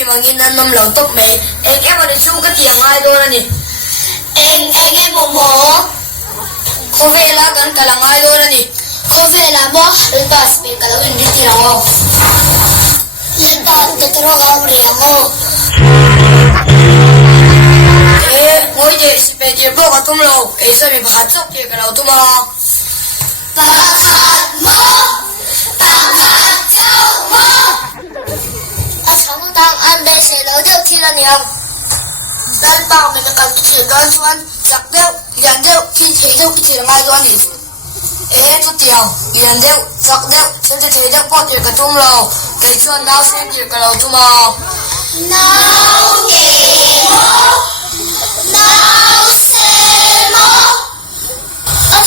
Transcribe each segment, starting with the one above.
khi mà nhìn anh nôm lòng tóc mày em mà đi xuống cái tiền ai đôi nè em bộ bộ có vẻ là gần cả là ai đôi nè có vẻ là bó lên ta sẽ cả lâu đi thì nào lên ta tự lo ông đi làm ô ngồi chơi sẽ phải chơi bao cái tôm lâu sao bị bắt chóc chơi cái lâu tôm à sống đang ăn đây sẽ lỡ được thì là nhiều dan bao mình cần cái chuyện đơn thuần giặc đeo liền đeo khi thấy đeo cái chuyện ai đôi nè chút tiền liền đeo giặc đeo sẽ thấy đeo bao chơi cái tôm lâu cái chuyện nào sẽ chơi cái lâu tôm à nào kỳ mô nào xe mô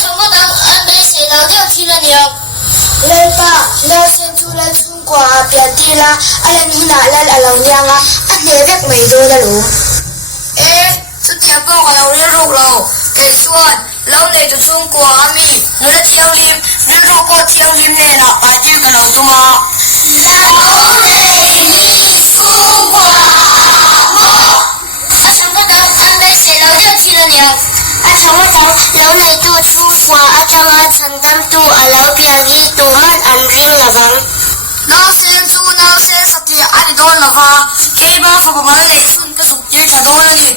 sống đang ăn đây sẽ lỡ được thì là nhiều lên ba lâu sen chu lên chung quả biển đi la lên như nào lên ở lầu nhang á ăn nhớ biết mày rồi là đủ chút tiền bao cái lâu liên rục lâu cái chuyện lâu này tụi chung quả mi nó là thiêng liêm liên rục qua thiêng liêm này là ai chơi cái lâu tôm à lâu này mi chung quả mô sống đang ăn đây sẽ lỡ được thì là nhiều sống đang lâu này tu chung quả trong thành tâm tu ở lâu biển đi tu mất ăn riêng là vắng nào sen chu nào sen sắp thì ai đi đôi là pha cái ba pha bà này chun cái sụp chơi cả đôi nè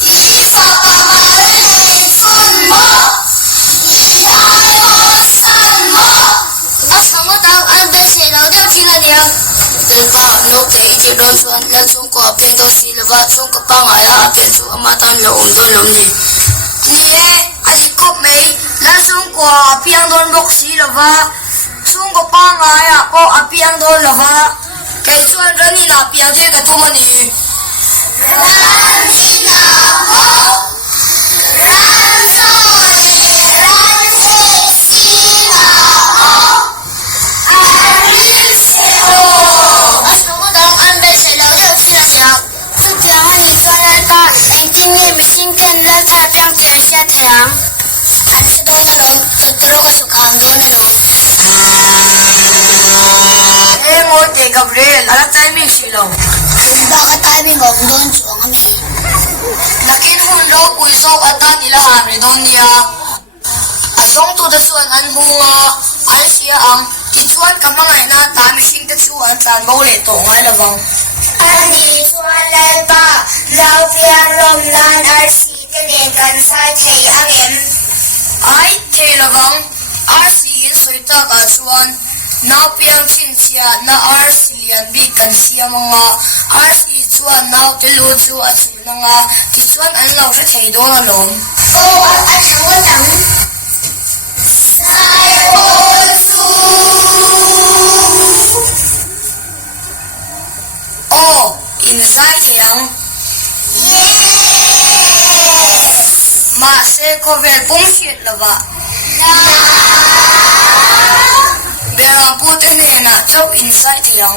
一发把马累寸毛，一来我三毛。sống đang ăn đây sẽ lỡ được thì là nhiều dan ba no ke chi don chuan lan chung ko pen to si lova chung ko pa ngai a pen chu ama tan lo don lom ni ali kop mei lan chung ko piang don bok si lova chung ko pa ngai a ko a piang don lova ke chuan rani na piang je ka tu mani rani na ho ran choi ran te si na ho arin se ho sống đang ăn đây sẽ lỡ được thì là nhiều chút tiền hơn thì cho lên ta anh kinh nghiệm sinh khen lên ta đang tiền xe thằng anh sẽ đôi cái lâu tự tự lo cái sự khám đôi này luôn ngồi chơi gặp re là tai mi si lo ba cái tay mình gồng đôi chuồng á mày nakin hun ro pui so ata nila ham re don nia asong tu da chuan an hunga an sia ang ti chuan kamangai na ta mi sing ta chu an tlan bo le to ngai lawang anh đi chuan lên ba lâu phiền lom lan ar si cái đèn cần sai thầy anh em ai ke lawang ar si in soi ta ka chuan naw piang chin chia na ar silian bi kan sia manga ar si chuan naw te lu chu a chil nanga ti chuan an lo re thei do na lom ô anh thằng có thằng sai ô su o in sai thiang ma se ko vel pum shit lawa Bela pute nena chau inside thiang